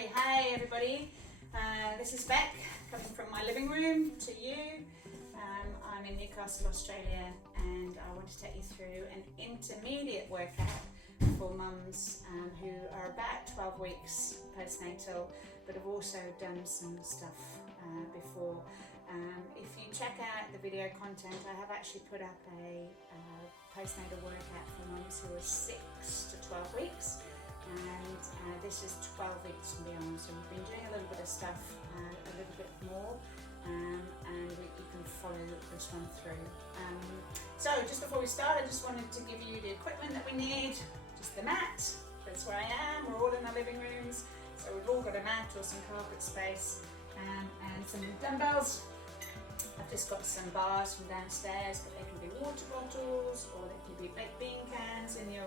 Alrighty, hi everybody. This is Beck coming from my living room to you. I'm in Newcastle, Australia, and I want to take you through an intermediate workout for mums who are about 12 weeks postnatal, but have also done some stuff before. If you check out the video content, I have actually put up a postnatal workout for mums who are 6 to 12 weeks. And this is 12 weeks and beyond, so we've been doing a little bit of stuff, a little bit more, and you can follow this one through. So just before we start, I just wanted to give you the equipment that we need. Just the mat, that's where I am, we're all in our living rooms, so we've all got a mat or some carpet space, and some dumbbells. I've just got some bars from downstairs, but they can be water bottles or they can be baked bean cans in your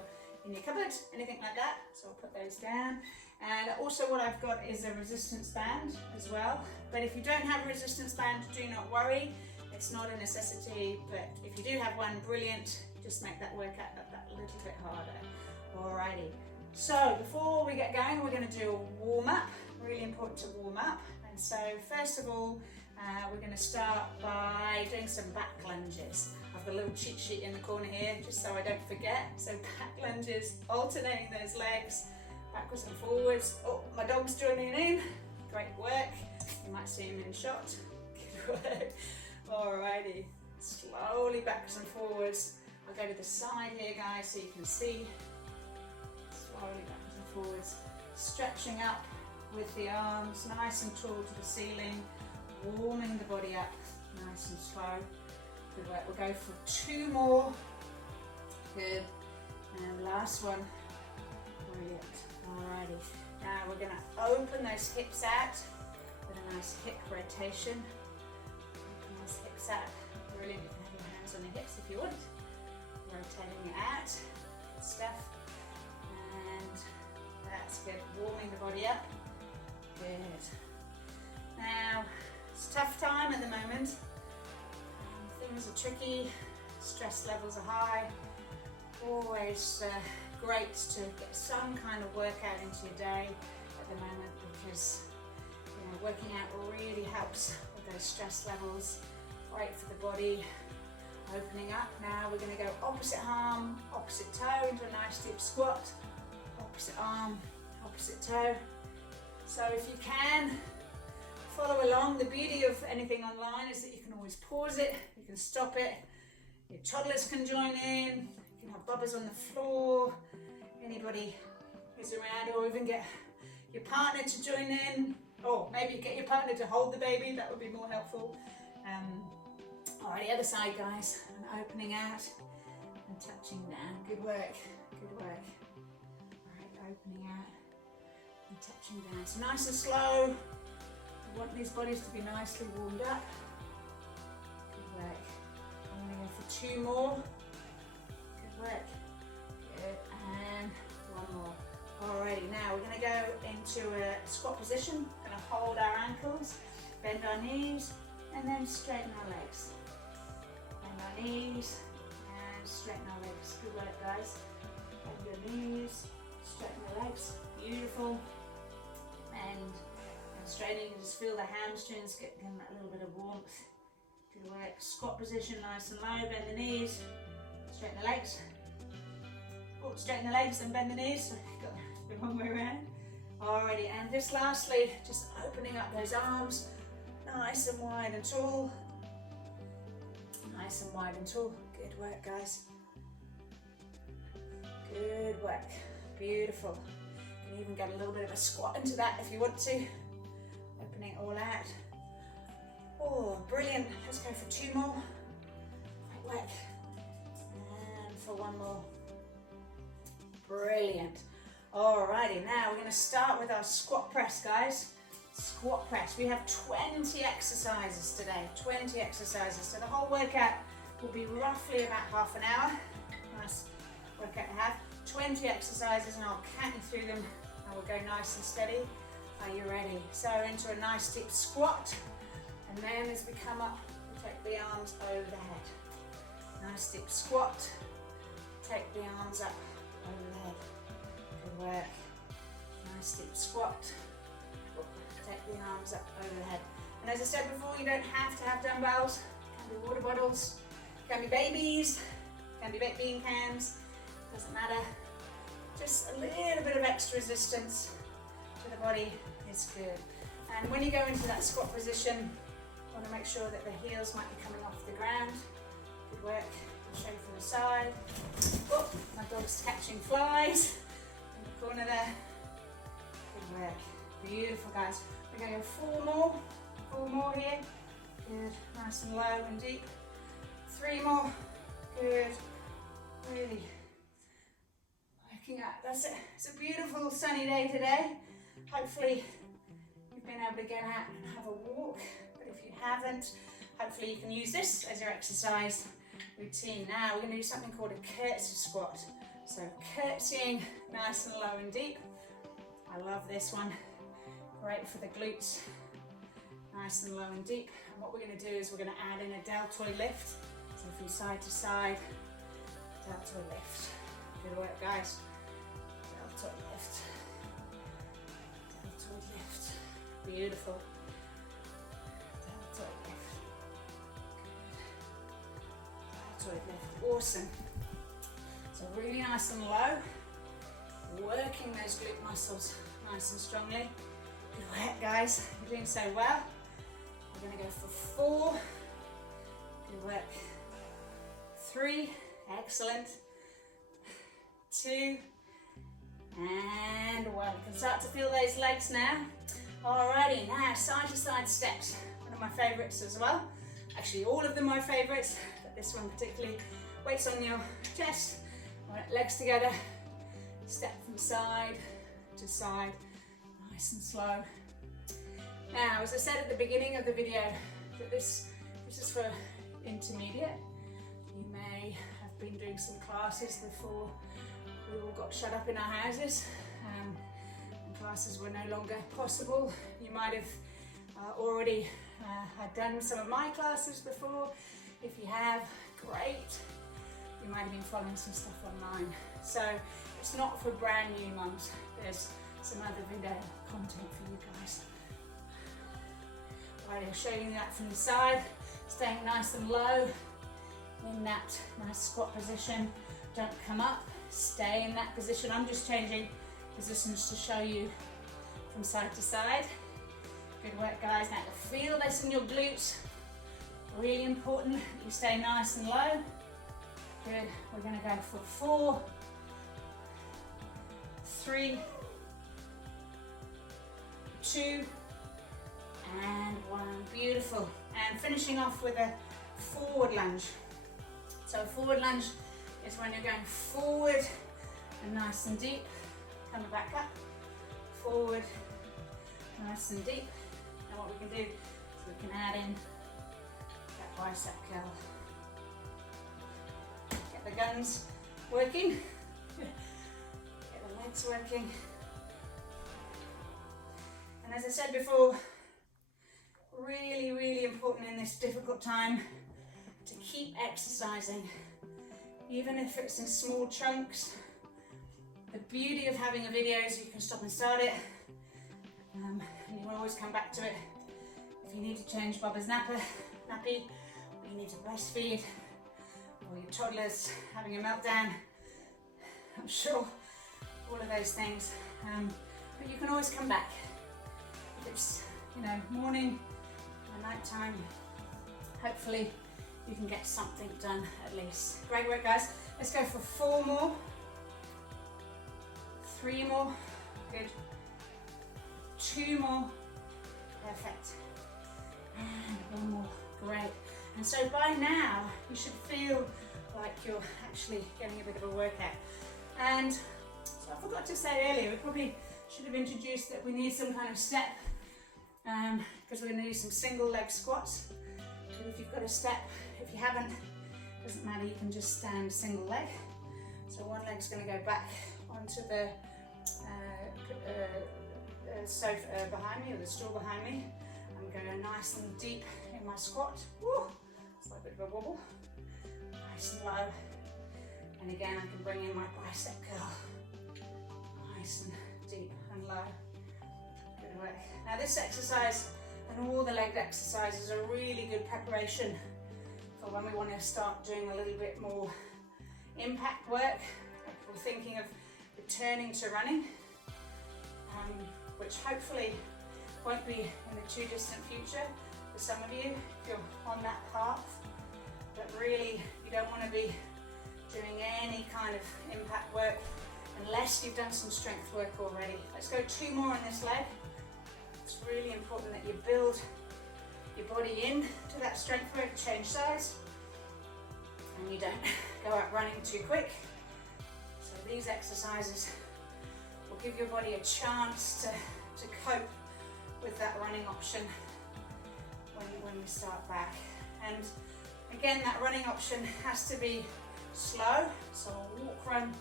cupboard, anything like that. So I'll put those down. And also what I've got is a resistance band as well. But if you don't have a resistance band, do not worry. It's not a necessity, but if you do have one, brilliant. Just make that workout that little bit harder. Alrighty. So before we get going, we're going to do a warm up. Really important to warm up. And so first of all, we're going to start by doing some back lunges. I've got a little cheat sheet in the corner here, just so I don't forget. So back lunges, alternating those legs, backwards and forwards. Oh, my dog's joining in. Great work. You might see him in shot. Good work. Alrighty. Slowly backwards and forwards. I'll go to the side here, guys, so you can see. Slowly backwards and forwards. Stretching up with the arms, nice and tall to the ceiling. Warming the body up, nice and slow. Good work. We'll go for 2 more. Good. And last one. Brilliant. Alrighty. Now we're going to open those hips out with a nice hip rotation. Open those hips out. Brilliant. You can have your hands on your hips if you want. Rotating it out. Good stuff. And that's good. Warming the body up. Good. Now, it's a tough time at the moment. Things are tricky, stress levels are high. Always great to get some kind of workout into your day at the moment, because working out really helps with those stress levels. Great for the body. Opening up. Now we're going to go opposite arm, opposite toe into a nice deep squat. Opposite arm, opposite toe. So if you can, follow along. The beauty of anything online is that you can always pause it, you can stop it, your toddlers can join in, you can have bubbers on the floor, anybody who's around, or even get your partner to join in, or maybe get your partner to hold the baby, that would be more helpful. Alright, the other side, guys, and opening out and touching down. Good work, good work. Alright, opening out and touching down. So nice and slow. We want these bodies to be nicely warmed up. Good work. I'm going to go for 2 more. Good work. Good. And 1 more. Alrighty, now we're going to go into a squat position. We're going to hold our ankles, bend our knees, and then straighten our legs. Bend our knees and straighten our legs. Good work, guys. Bend your knees, straighten your legs. Beautiful. And straightening, you just feel the hamstrings getting a little bit of warmth. Good work. Squat position, nice and low. Bend the knees, straighten the legs. Oh, straighten the legs and bend the knees. So you've got the wrong way around. Alrighty, and just lastly, just opening up those arms, nice and wide and tall. Nice and wide and tall. Good work, guys. Good work. Beautiful. You can even get a little bit of a squat into that if you want to. Opening it all out. Oh, brilliant. Let's go for 2 more. Great work. And for 1 more. Brilliant. Alrighty, now we're going to start with our squat press, guys. Squat press. We have 20 exercises today. 20 exercises. So the whole workout will be roughly about half an hour. Nice workout to have. 20 exercises, and I'll count you through them. I will go nice and steady. Are you ready? So into a nice deep squat, and then as we come up, we take the arms over the head. Nice deep squat, take the arms up over the head. Good work. Nice deep squat, Take the arms up over the head. And as I said before, you don't have to have dumbbells. Can be water bottles, can be babies, can be baked bean cans, doesn't matter. Just a little bit of extra resistance to the body is good. And when you go into that squat position, you want to make sure that the heels might be coming off the ground. Good work. Show from the side. Oh, my dog's catching flies in the corner there. Good work. Beautiful, guys. We're going to go 4 more here. Good. Nice and low and deep. 3 more. Good. Really working out. That's it. It's a beautiful sunny day today. Hopefully you've been able to get out and have a walk. But if you haven't, hopefully you can use this as your exercise routine. Now we're going to do something called a curtsy squat. So curtsying nice and low and deep. I love this one. Great for the glutes. Nice and low and deep. And what we're going to do is we're going to add in a deltoid lift. So from side to side, deltoid lift. Good work, guys. Deltoid lift. Deltoid lift. Beautiful. Deltoid lift. Deltoid lift. Awesome. So really nice and low. Working those glute muscles nice and strongly. Good work, guys. You're doing so well. We're going to go for 4. Good work. 3. Excellent. 2. And 1. You can start to feel those legs now. Alrighty, now side to side steps. One of my favorites as well. Actually, all of them are my favorites, but this one particularly. Weights on your chest. Right, legs together. Step from side to side. Nice and slow. Now, as I said at the beginning of the video, that this is for intermediate. You may have been doing some classes before we all got shut up in our houses and classes were no longer possible. You might have already had done some of my classes before. If you have, great. You might have been following some stuff online. So it's not for brand new mums. There's some other video content for you guys. Right, I'll show you that from the side, staying nice and low in that nice squat position. Don't come up, stay in that position. I'm just changing positions to show you from side to side. Good work, guys. Now feel this in your glutes. Really important that you stay nice and low. Good. We're going to go for 4, 3, 2, and 1. Beautiful. And finishing off with a forward lunge. So a forward lunge is when you're going forward and nice and deep, coming back up, forward, nice and deep. And what we can do is we can add in that bicep curl. Get the guns working, get the legs working. And as I said before, really, really important in this difficult time to keep exercising, even if it's in small chunks. The beauty of having a video is you can stop and start it, and you can always come back to it. If you need to change Bubba's nappy, or you need to breastfeed, or your toddler's having a meltdown, I'm sure all of those things. But you can always come back. If it's, morning or night time, hopefully you can get something done at least. Great work, guys. Let's go for 4 more. 3 more. Good. 2 more. Perfect. And 1 more. Great. And so by now, you should feel like you're actually getting a bit of a workout. And so I forgot to say earlier, we probably should have introduced that we need some kind of step, because we're going to do some single leg squats. So if you've got a step, if you haven't, doesn't matter, you can just stand single leg. So one leg's going to go back onto the sofa behind me, or the stool behind me. I'm going nice and deep in my squat. Woo! It's like a bit of a wobble. Nice and low. And again, I can bring in my bicep curl. Nice and deep and low. Good work. Now this exercise and all the leg exercises are really good preparation for when we want to start doing a little bit more impact work. If we're thinking of returning to running, which hopefully won't be in the too distant future for some of you if you're on that path. But really, you don't want to be doing any kind of impact work unless you've done some strength work already. Let's go 2 more on this leg. It's really important that you build your body in to that strength work, change size, and you don't go out running too quick. So these exercises will give your body a chance to cope with that running option when we start back. And again, that running option has to be slow, so I'll walk run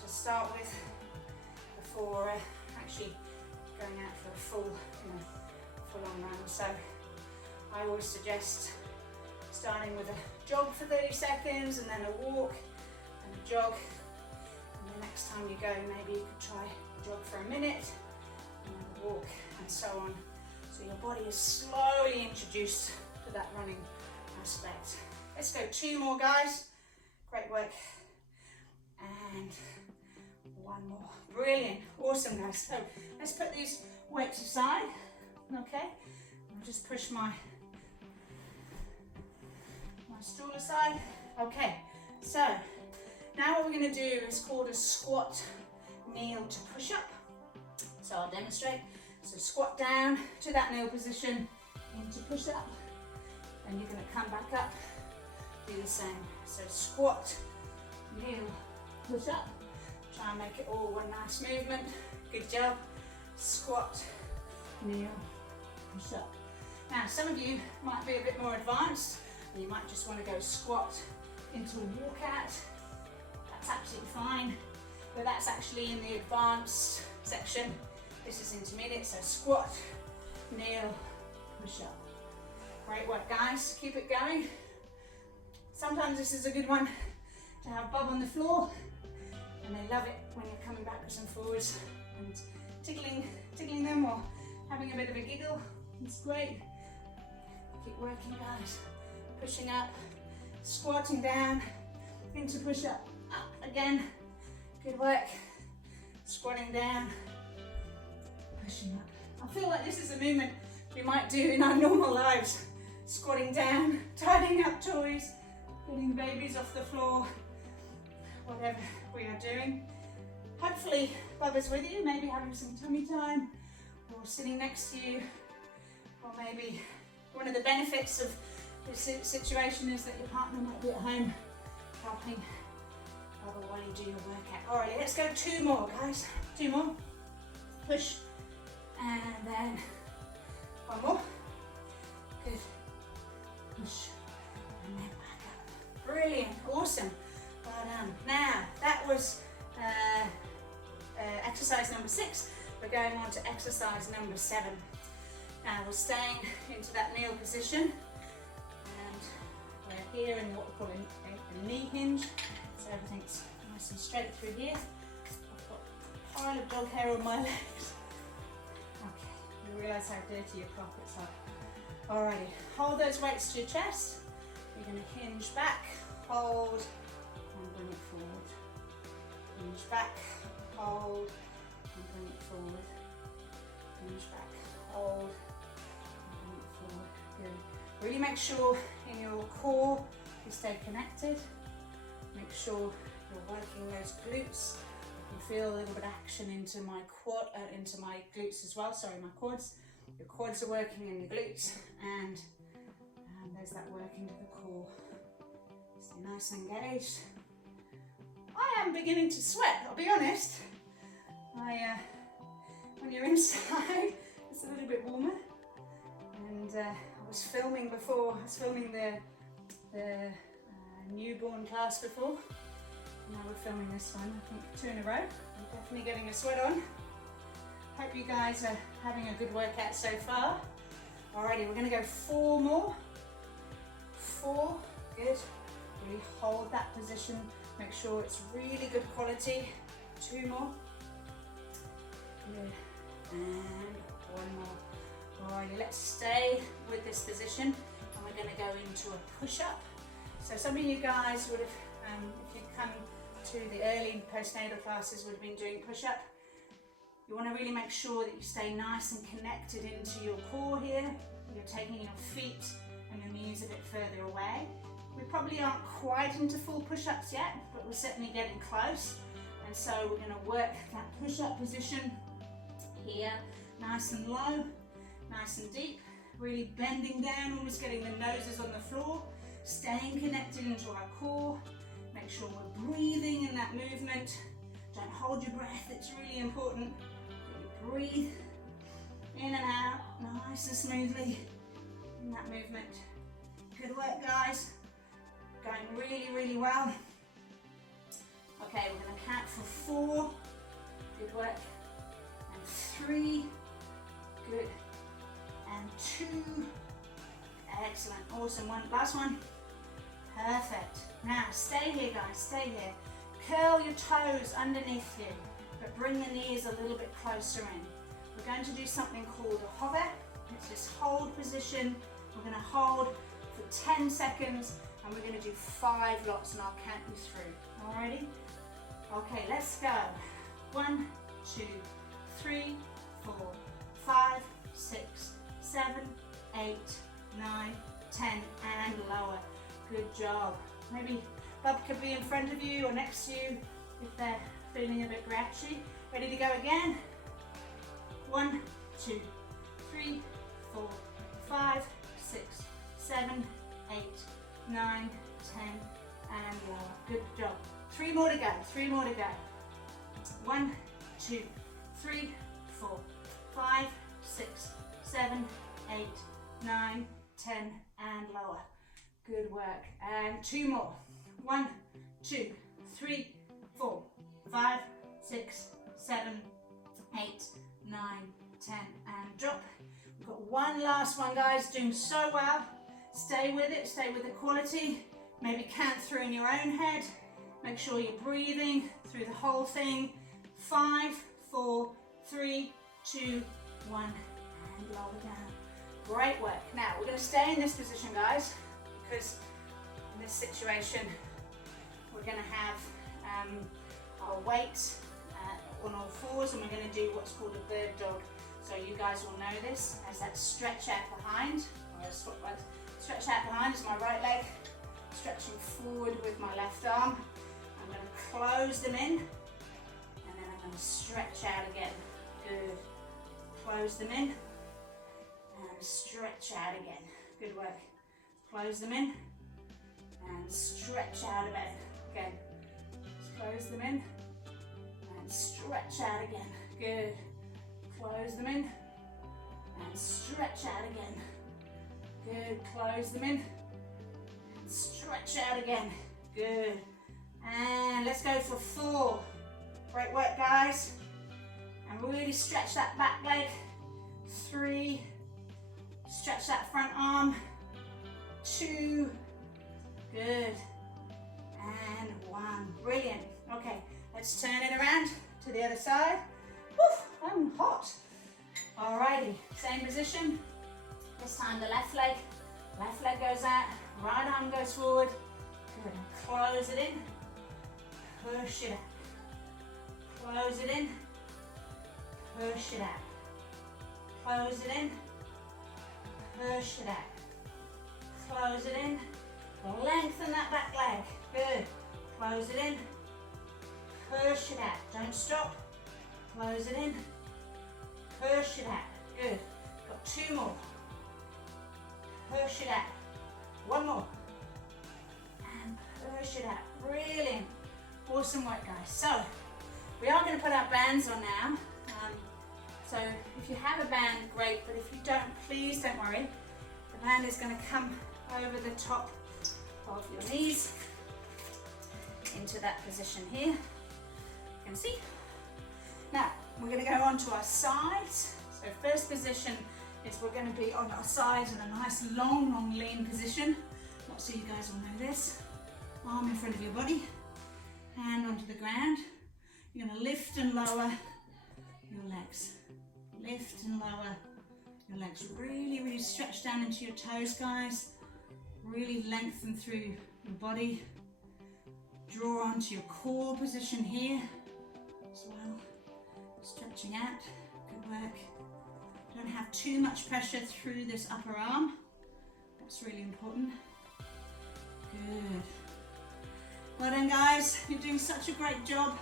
to start with before actually going out for a full on run. So I always suggest starting with a jog for 30 seconds and then a walk and a jog, and the next time you go maybe you could try a jog for a minute and then a walk and so on, so your body is slowly introduced to that running aspect. Let's go 2 more, guys. Great work. And 1 more. Brilliant. Awesome, guys. So let's put these weights aside. Okay. I'll just push my stool aside. Okay. So now what we're going to do is called a squat kneel to push up. So I'll demonstrate. So squat down to that kneel position into push up, and you're going to come back up, do the same. So squat, kneel, push up. Try and make it all one nice movement. Good job. Squat, kneel, push up. Now some of you might be a bit more advanced, and you might just want to go squat into a walkout. That's absolutely fine, but that's actually in the advanced section. This is intermediate, so squat, kneel, push up. Great work, guys. Keep it going. Sometimes this is a good one to have Bob on the floor, and they love it when you're coming backwards and forwards and tickling them or having a bit of a giggle. It's great. Keep working, guys. Pushing up, squatting down into push up, up again. Good work. Squatting down, pushing up. I feel like this is a movement we might do in our normal lives. Squatting down, tidying up toys, getting babies off the floor, whatever we are doing. Hopefully Bubba's with you, maybe having some tummy time or sitting next to you, or maybe one of the benefits of this situation is that your partner might be at home helping Bubba while you do your workout. Alright, let's go 2 more, guys. 2 more. Push, and then 1 more. Good. Push, and then back up. Brilliant, awesome. Well done. Now, that was exercise number 6. We're going on to exercise number 7. Now we're staying into that kneel position, and we're here in what we call a knee hinge, so everything's nice and straight through here. I've got a pile of dog hair on my legs. Okay, you realise how dirty your carpets are. Alrighty, hold those weights to your chest. You're going to hinge back, hold, and bring it forward. Hinge back, hold, and bring it forward. Hinge back, hold, and bring it forward. Good. Really make sure in your core you stay connected. Make sure you're working those glutes. I can feel a little bit of action into my into my glutes as well. Sorry, my quads. Your quads are working in the glutes, and there's that work into the core. Stay nice and engaged. I am beginning to sweat, I'll be honest. When you're inside, it's a little bit warmer. And I was filming before. I was filming the newborn class before. Now we're filming this one, I think 2 in a row. I'm definitely getting a sweat on. Hope you guys are having a good workout so far. Alrighty, we're going to go 4 more. 4, good. Really hold that position. Make sure it's really good quality. 2 more. Good. And 1 more. Alrighty, let's stay with this position, and we're going to go into a push-up. So some of you guys would have, if you come to the early postnatal classes, would have been doing push-up. You want to really make sure that you stay nice and connected into your core here. You're taking your feet and your knees a bit further away. We probably aren't quite into full push-ups yet, but we're certainly getting close. And so we're going to work that push-up position here, nice and low, nice and deep, really bending down, almost getting the noses on the floor, staying connected into our core. Make sure we're breathing in that movement. Don't hold your breath, it's really important that you breathe in and out, nice and smoothly in that movement. Good work, guys. Going really, really well. Okay, we're going to count for 4. Good work. And 3. Good. And 2. Excellent. Awesome. Last one. Perfect. Now, stay here, guys. Stay here. Curl your toes underneath you, but bring the knees a little bit closer in. We're going to do something called a hover. It's this hold position. We're going to hold for 10 seconds, and we're going to do 5 lots, and I'll count you through. Alrighty? Okay, let's go. 1, 2, 3, 4, 5, 6, 7, 8, 9, 10, and lower. Good job. Maybe Bub could be in front of you or next to you if they're feeling a bit grouchy. Ready to go again? 1, 2, 3, 4, 5, 6, 7, 8, 9, 10, and lower. Good job. 3 more to go. 3 more to go. 1, 2, 3, 4, 5, 6, 7, 8, 9, 10, and lower. Good work. And 2 more. 1, 2, 3, 4, 5, 6, 7, 8, 9, 10, and drop. We've got one last one, guys. Doing so well. Stay with it. Stay with the quality. Maybe count through in your own head. Make sure you're breathing through the whole thing. 5, 4, 3, 2, 1, and lower down. Great work. Now, we're going to stay in this position, guys, because in this situation, we're going to have our weight on all fours, and we're going to do what's called a bird dog. So you guys will know this as that stretch out behind. Stretch out behind is my right leg, stretching forward with my left arm. I'm going to close them in, and then I'm going to stretch out again. Good. Close them in, and stretch out again. Good work. Close them in, and stretch out again. Close them in, and stretch out again. Good. Close them in, and stretch out again. Good. Close them in, and stretch out again. Good. And let's go for 4. Great work, guys. And really stretch that back leg. 3. Stretch that front arm. 2. Good. And 1. Brilliant. Okay, let's turn it around to the other side. Woof, I'm hot. Alrighty, same position. This time the left leg goes out, right arm goes forward. Good, close it in, push it out. Close it in, push it out. Close it in, push it out. Close it in, lengthen that back leg. Good, close it in, push it out. Don't stop. Close it in, push it out. Good. Got 2 more. Push it out. 1 more. And push it out. Brilliant. Awesome work, guys. So, we are going to put our bands on now. So, if you have a band, great. But if you don't, please don't worry. The band is going to come over the top of your knees into that position here. You can see. Now, we're going to go on to our sides. So first position is we're going to be on our sides in a nice long lean position. So you guys will know this. Arm in front of your body, hand onto the ground. You're going to lift and lower your legs. Lift and lower Your legs really, really stretch down into your toes, guys. Really lengthen through your body. Draw onto your core position here as well. Stretching out, good work. Don't have too much pressure through this upper arm. That's really important. Good. Well done, guys. You're doing such a great job.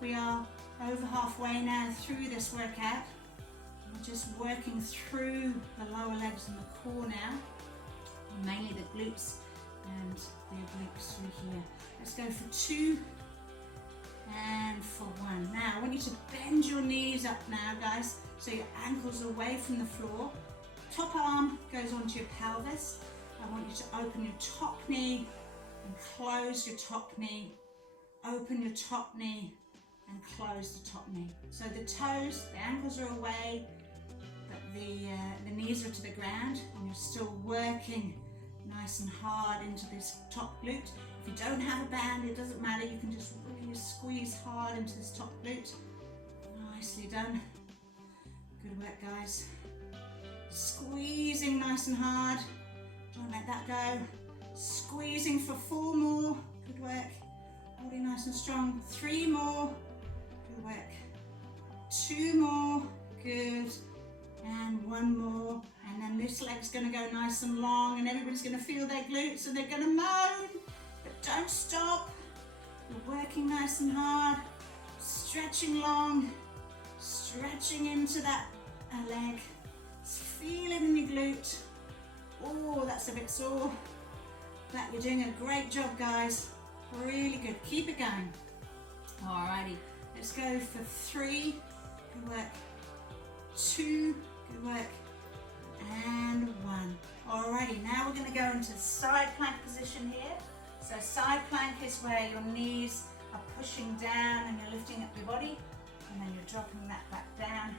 We are over halfway now through this workout. We're just working through the lower legs and the core now. Mainly the glutes and the obliques through here. Let's go for 2 and for 1. Now I want you to bend your knees up now, guys, so your ankles are away from the floor. Top arm goes onto your pelvis. I want you to open your top knee and close your top knee. Open your top knee and close the top knee. So the toes, the ankles are away, but the knees are to the ground, and you're still working nice and hard into this top glute. If you don't have a band, it doesn't matter. You can just really squeeze hard into this top glute. Nicely done. Good work, guys. Squeezing nice and hard. Don't let that go. Squeezing for 4 more. Good work. Holding nice and strong. 3 more. Good work. 2 more. Good. And 1 more. And then this leg's going to go nice and long, and everybody's going to feel their glutes and they're going to moan. But don't stop. You're working nice and hard. Stretching long. Stretching into that leg. Feel it in your glute. Oh, that's a bit sore. But you're doing a great job, guys. Really good. Keep it going. Alrighty. Let's go for 3. Good work. 2. Good work. And 1. Alrighty. Now we're going to go into side plank position here. So side plank is where your knees are pushing down and you're lifting up your body. And then you're dropping that back down.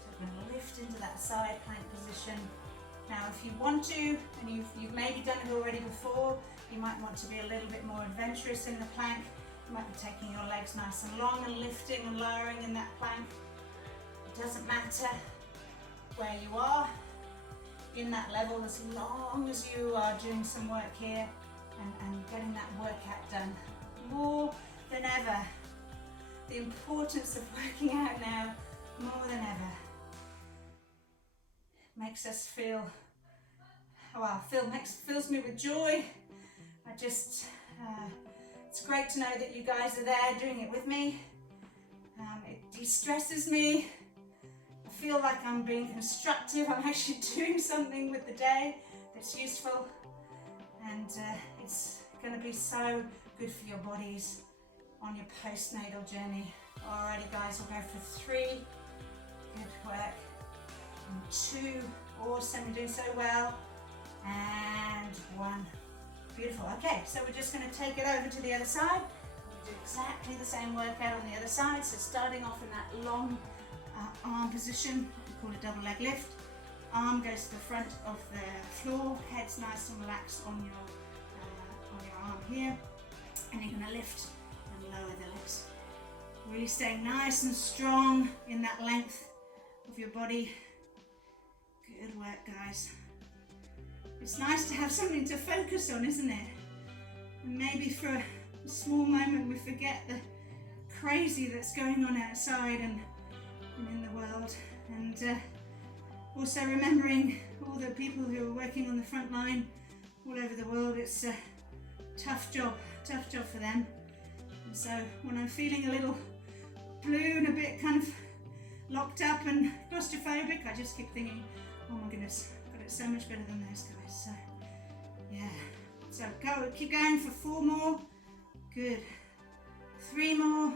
So we're going to lift into that side plank position. Now if you want to, and you've maybe done it already before, you might want to be a little bit more adventurous in the plank. You might be taking your legs nice and long and lifting and lowering in that plank. It doesn't matter where you are in that level, as long as you are doing some work here and getting that workout done. More than ever, the importance of working out now, more than ever, makes us feel, fills me with joy. It's great to know that you guys are there doing it with me. It de-stresses me. I feel like I'm being constructive. I'm actually doing something with the day that's useful, and it's going to be so good for your bodies on your postnatal journey. Alrighty, guys, we'll go for 3. Good work. And 2. Awesome, you're doing so well. And 1. Beautiful. Okay, so we're just going to take it over to the other side. We'll do exactly the same workout on the other side. So starting off in that long arm position, we call it double leg lift. Arm goes to the front of the floor, head's nice and relaxed on your arm here, and you're going to lift and lower the legs. Really staying nice and strong in that length of your body. Good work, guys. It's nice to have something to focus on, isn't it? And maybe for a small moment we forget the crazy that's going on outside and in the world. And also remembering all the people who are working on the front line all over the world. It's a tough job for them. And so when I'm feeling a little blue and a bit kind of locked up and claustrophobic, I just keep thinking, oh my goodness, I've got it so much better than those guys. So yeah, so keep going for 4 more. Good. 3 more.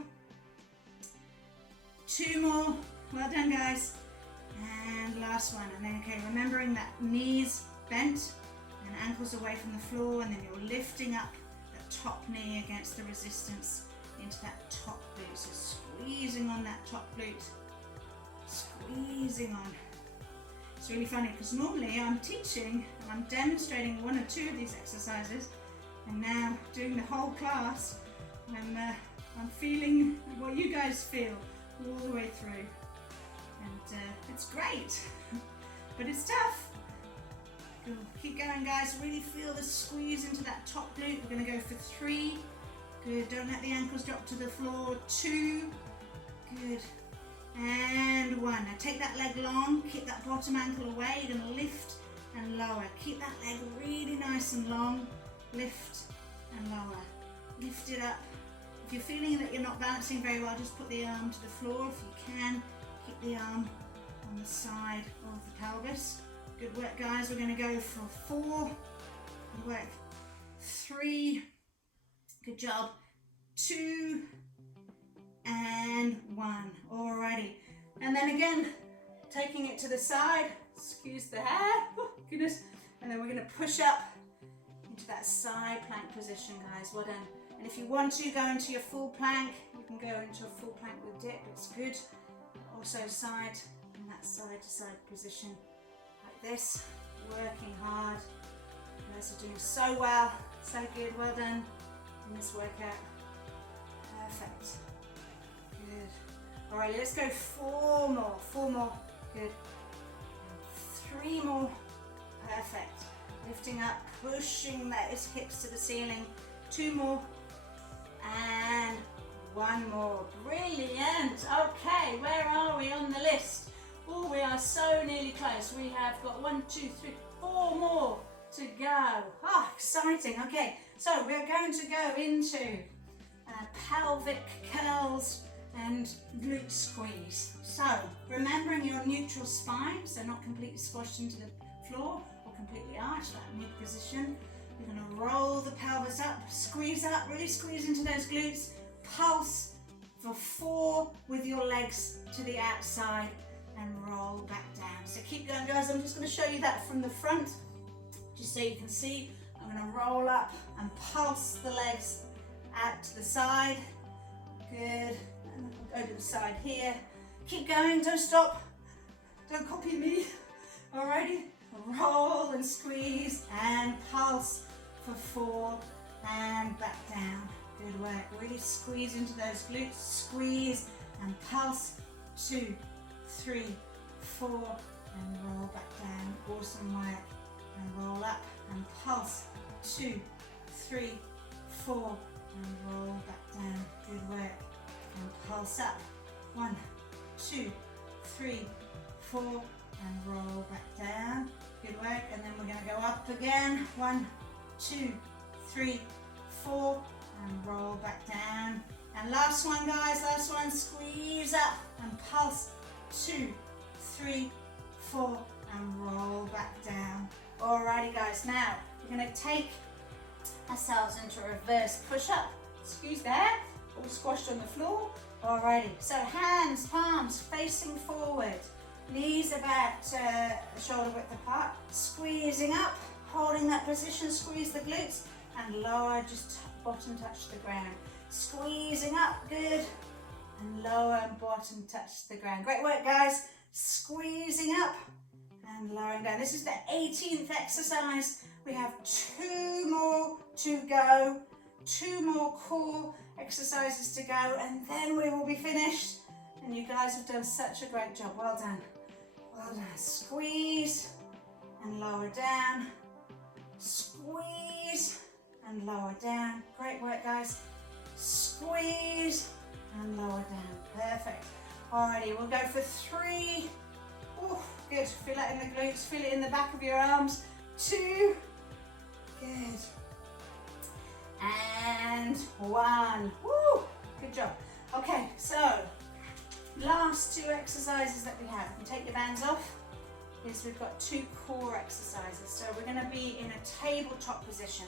2 more. Well done, guys. And last one. And then, okay, remembering that knees bent and ankles away from the floor, and then you're lifting up that top knee against the resistance into that top glute. So squeezing on that top glute. Squeezing on. It's really funny because normally I'm teaching and I'm demonstrating 1 or 2 of these exercises, and now doing the whole class, I'm feeling what you guys feel all the way through, and it's great. but it's tough. Good. Keep going, guys. Really feel the squeeze into that top glute. We're going to go for 3. Good. Don't let the ankles drop to the floor. 2. Good. And 1. Now take that leg long. Keep that bottom ankle away. You're going to lift and lower. Keep that leg really nice and long. Lift and lower. Lift it up. If you're feeling that you're not balancing very well, just put the arm to the floor. If you can, keep the arm on the side of the pelvis. Good work, guys. We're going to go for 4. Good work. 3. Good job. 2 and 1. Alrighty. And then again, taking it to the side. Excuse the hair. Oh, goodness. And then we're going to push up into that side plank position, guys. Well done. And if you want to go into your full plank, you can go into a full plank with dip. It's good. Also side, in that side to side position like this. Working hard. You guys are doing so well. So good. Well done in this workout. Perfect. Good. All right, let's go 4 more. 4 more. Good. 3 more. Perfect. Lifting up, pushing those hips to the ceiling. 2 more. And 1 more. Brilliant. Okay, where are we on the list? Oh, we are so nearly close. We have got 1, 2, 3, 4 more to go. Oh, exciting. Okay, so we're going to go into pelvic curls and glute squeeze. So, remembering your neutral spine, so not completely squashed into the floor or completely arched, that mid position. You're going to roll the pelvis up, squeeze up, really squeeze into those glutes. Pulse for 4 with your legs to the outside and roll back down. So keep going, guys. I'm just going to show you that from the front, just so you can see. I'm going to roll up and pulse the legs out to the side. Good. And I'll go to the side here. Keep going, don't stop. Don't copy me. Alrighty. Roll and squeeze and pulse for 4 and back down. Good work. Really squeeze into those glutes. Squeeze and pulse. 2, 3, 4 and roll back down. Awesome work. And roll up and pulse. 2, 3, 4 and roll back down. Good work. And pulse up. 1, 2, 3, 4 and roll back down. Good work. And then we're going to go up again. 1, 2, 3, 4 and roll back down. And last one, guys. Last one. Squeeze up and pulse. 2, 3, 4 and roll back down. Alrighty, guys. Now we're going to take ourselves into a reverse push-up. Excuse that. All squashed on the floor. Alrighty. So hands, palms facing forward. Knees about shoulder width apart. Squeezing up. Holding that position. Squeeze the glutes. And lower. Just bottom touch the ground. Squeezing up. Good. And lower and bottom touch the ground. Great work, guys. Squeezing up and lowering down. This is the 18th exercise. We have 2 more to go. 2 more core exercises to go, and then we will be finished. And you guys have done such a great job. Well done. Well done. Squeeze and lower down. Squeeze and lower down. Great work, guys. Squeeze and lower down. Perfect. Alrighty, we'll go for 3. Ooh, good. Feel it in the glutes. Feel it in the back of your arms. 2. Good. And 1. Woo! Good job. Okay, so last 2 exercises that we have. You can take your bands off. Is we've got 2 core exercises. So we're going to be in a tabletop position.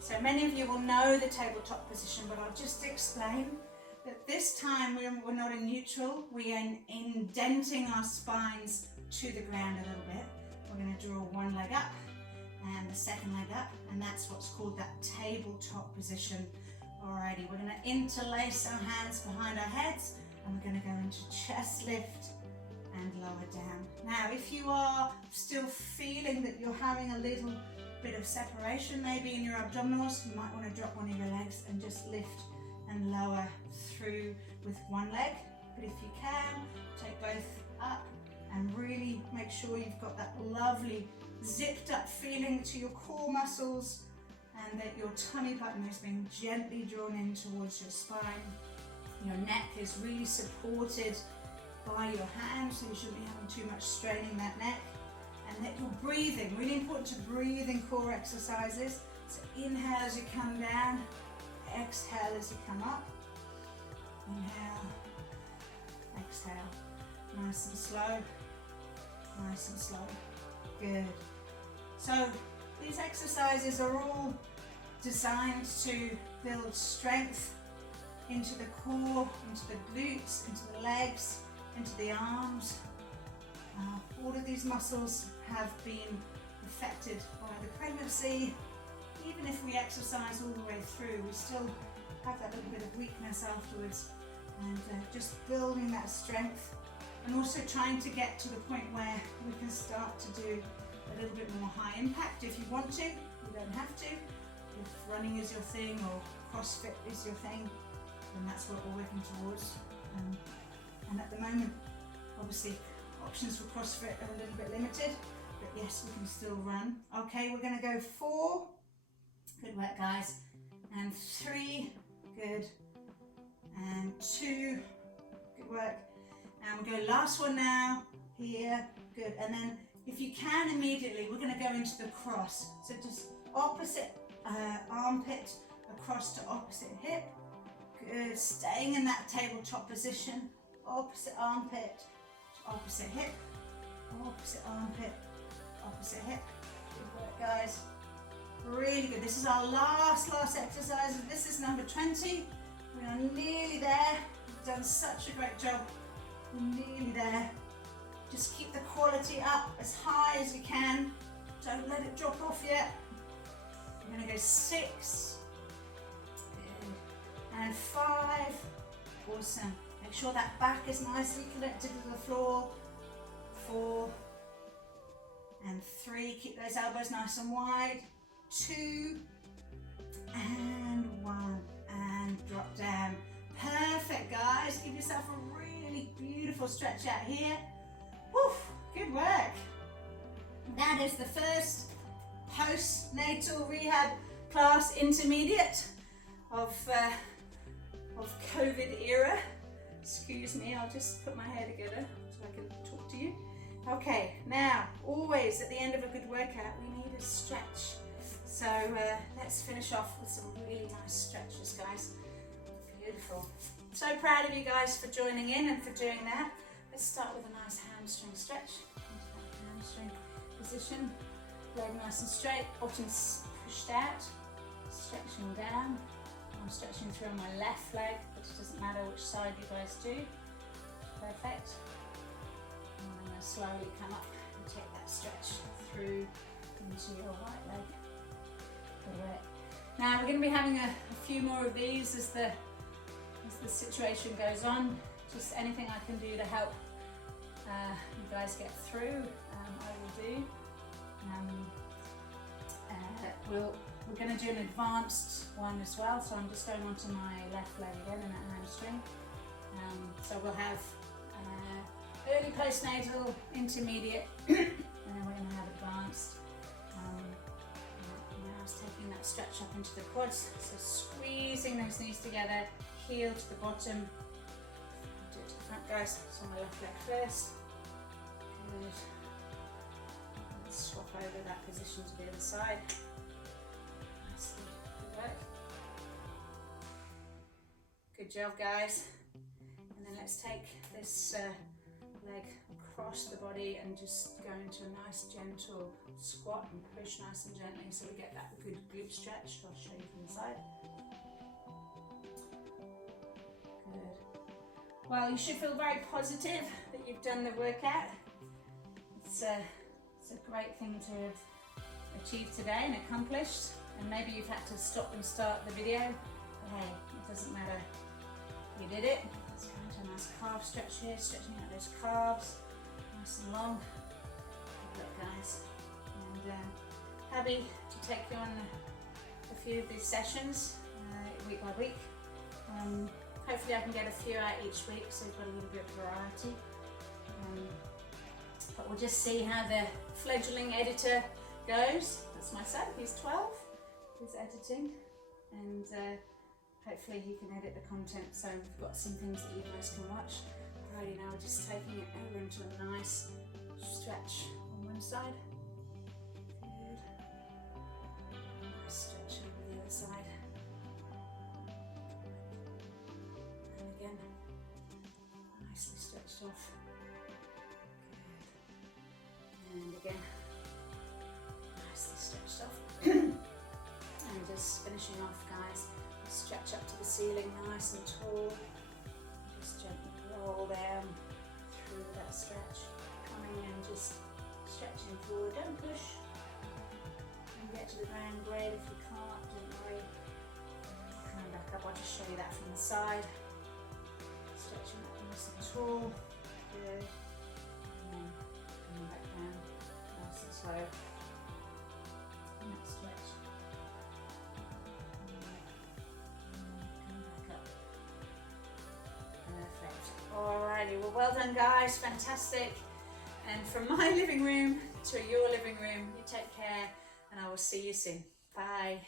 So many of you will know the tabletop position, but I'll just explain that this time we're not in neutral. We are indenting our spines to the ground a little bit. We're going to draw one leg up and the second leg up, and that's what's called that tabletop position. Alrighty, we're going to interlace our hands behind our heads, and we're going to go into chest lift and lower down. Now, if you are still feeling that you're having a little bit of separation maybe in your abdominals, you might want to drop one of your legs and just lift and lower through with one leg. But if you can, take both up and really make sure you've got that lovely zipped up feeling to your core muscles, and that your tummy button is being gently drawn in towards your spine. Your neck is really supported by your hands, so you shouldn't be having too much strain in that neck. And that you're breathing, really important to breathe in core exercises. So inhale as you come down, exhale as you come up. Inhale, exhale, nice and slow, nice and slow. Good. So these exercises are all designed to build strength into the core, into the glutes, into the legs, into the arms. All of these muscles have been affected by the pregnancy. Even if we exercise all the way through, we still have that little bit of weakness afterwards. And just building that strength, and also trying to get to the point where we can start to do a little bit more high impact if you want to. You don't have to. If running is your thing or CrossFit is your thing, then that's what we're working towards. And at the moment, obviously, options for CrossFit are a little bit limited, but yes, we can still run. Okay, we're going to go 4. Good work, guys. And 3. Good. And 2. Good work. And we'll go last one now. Here. Good. And then if you can immediately, we're going to go into the cross. So just opposite armpit across to opposite hip. Good. Staying in that tabletop position. Opposite armpit to opposite hip. Opposite armpit, opposite hip. Good work, guys. Really good. This is our last exercise. This is number 20. We are nearly there. You've done such a great job. We're nearly there. Just keep the quality up as high as you can. Don't let it drop off yet. We're going to go 6. Good. And 5. Awesome. Make sure that back is nicely connected to the floor. 4. And 3. Keep those elbows nice and wide. 2. And 1. And drop down. Perfect, guys. Give yourself a really beautiful stretch out here. Woof, good work. That is the first postnatal rehab class intermediate of COVID era. Excuse me, I'll just put my hair together so I can talk to you. Okay, now, always at the end of a good workout, we need a stretch. So let's finish off with some really nice stretches, guys. Beautiful. So proud of you guys for joining in and for doing that. Let's start with a nice hamstring stretch. Into that hamstring position. Leg nice and straight, bottom's pushed out. Stretching down. I'm stretching through on my left leg, but it doesn't matter which side you guys do. Perfect. And I'm going to slowly come up and take that stretch through into your right leg. Good work. Now we're going to be having a few more of these as the situation goes on. Just anything I can do to help you guys get through, I will do. We're going to do an advanced one as well, so I'm just going onto my left leg again in that hamstring. So we'll have early postnatal, intermediate, and then we're going to have advanced. Now I was taking that stretch up into the quads, so squeezing those knees together, heel to the bottom. Do it to the front, guys. So my left leg first. Good. Let's swap over that position to the other side. Nicely. Good work. Good job, guys. And then let's take this leg across the body and just go into a nice gentle squat and push nice and gently so we get that good glute stretch. I'll show you from the side. Good. Well, you should feel very positive that you've done the workout. It's a great thing to have achieved today and accomplished. And maybe you've had to stop and start the video, but hey, it doesn't matter. You did it. Let's go into a nice calf stretch here, stretching out those calves, nice and long. Good work, guys. And happy to take you on a few of these sessions week by week. Hopefully I can get a few out each week so you've got a little bit of variety. But we'll just see how the fledgling editor goes. That's my son, he's 12, he's editing, and hopefully he can edit the content so we've got some things that you guys can watch. Righty, now we're just taking it over into a nice stretch on one side. Good. Nice stretch over the other side. And again, nicely stretched off. Good. And again, nicely stretched off. And just finishing off, guys. Stretch up to the ceiling, nice and tall. Just gently roll down through that stretch. Coming and just stretching forward. Don't push. You get to the ground, great. If you can't, don't worry. Coming back up, I'll just show you that from the side. Stretching up nice and tall. Good. And then coming back down, nice and slow. And that stretch. Perfect. Alrighty, well done guys, fantastic. And from my living room to your living room, you take care and I will see you soon. Bye.